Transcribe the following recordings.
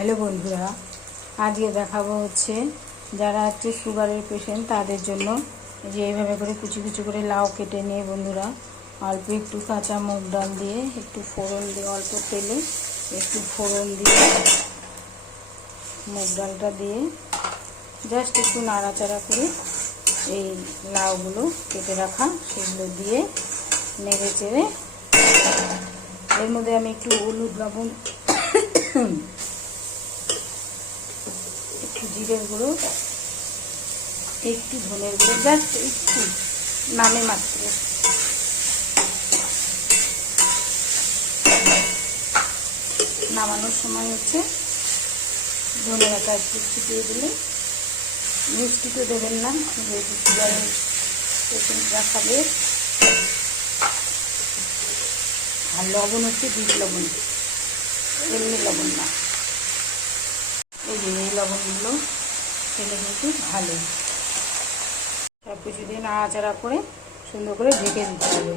Hello বন্ধুরা, আজকে দেখাবো যারা সুগারের পেশেন্ট তাদের জন্য যে এইভাবে করে কুচি কুচি করে লাউ কেটে নিয়ে বন্ধুরা অল্প একটু কাঁচা মুগ ডাল দিয়ে একটু ফোড়ন দিয়ে অল্প তেলে একটু ফোড়ন দিয়ে মুগ ডালটা দিয়ে জাস্ট একটু নাড়াচাড়া করে এই লাউগুলো কেটে রাখা সেগুলো দিয়ে নেড়ে চেড়ে এর মধ্যে আমি একটু হলুদ লবণ, একটু জিরের গুঁড়ো, একটু ধনের গুঁড়ো, জাস্ট একটু নামে মাত্র নামানোর সময় ধনে পাতা একটু ছিটিয়ে দিলে, মিষ্টি তো দেবেন না যেহেতু সুগারের পেশেন্টরা খাবে, আর লবণ বিট লবণ, এমনি লবণ না, এই লবণগুলো খেলে কিন্তু ভালো। সব কিছু দিয়ে নাড়াচাড়া করে সুন্দর করে ঢেকে দিতে হবে।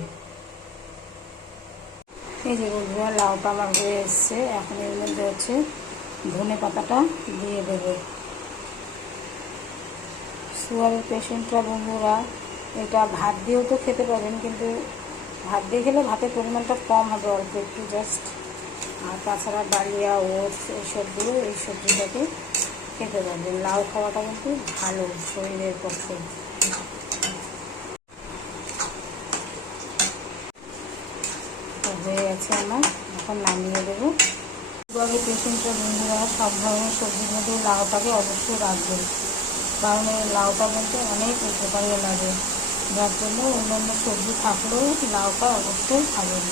এই যে বন্ধুরা লাউটা আমার হয়ে এসছে, এখন এর মধ্যে ধনে পাতাটা দিয়ে দেবে। সুগারের পেশেন্টরা বন্ধুরা এটা ভাত দিয়েও তো খেতে পারেন, কিন্তু ভাত দিয়ে খেলে ভাতের পরিমাণটা কম হবে, অল্প একটু জাস্ট। আর তাছাড়া ডালিয়া, ওটস এইসবগুলো এই সবজিটাকে খেতে পারবেন। লাউ খাওয়াটা কিন্তু ভালো শরীরের পক্ষে। হয়ে গেছে আমার, এখন নামিয়ে দেবো। সুগারের পেশেন্টরা বন্ধুরা সব ধরনের সবজির মধ্যে লাউটাকে অবশ্যই রাখবেন, কারণ এই লাউটা কিন্তু অনেক উপকারে লাগে, যার জন্য অন্যান্য সবজি থাকলেও লাউটা অবশ্যই খাবেন।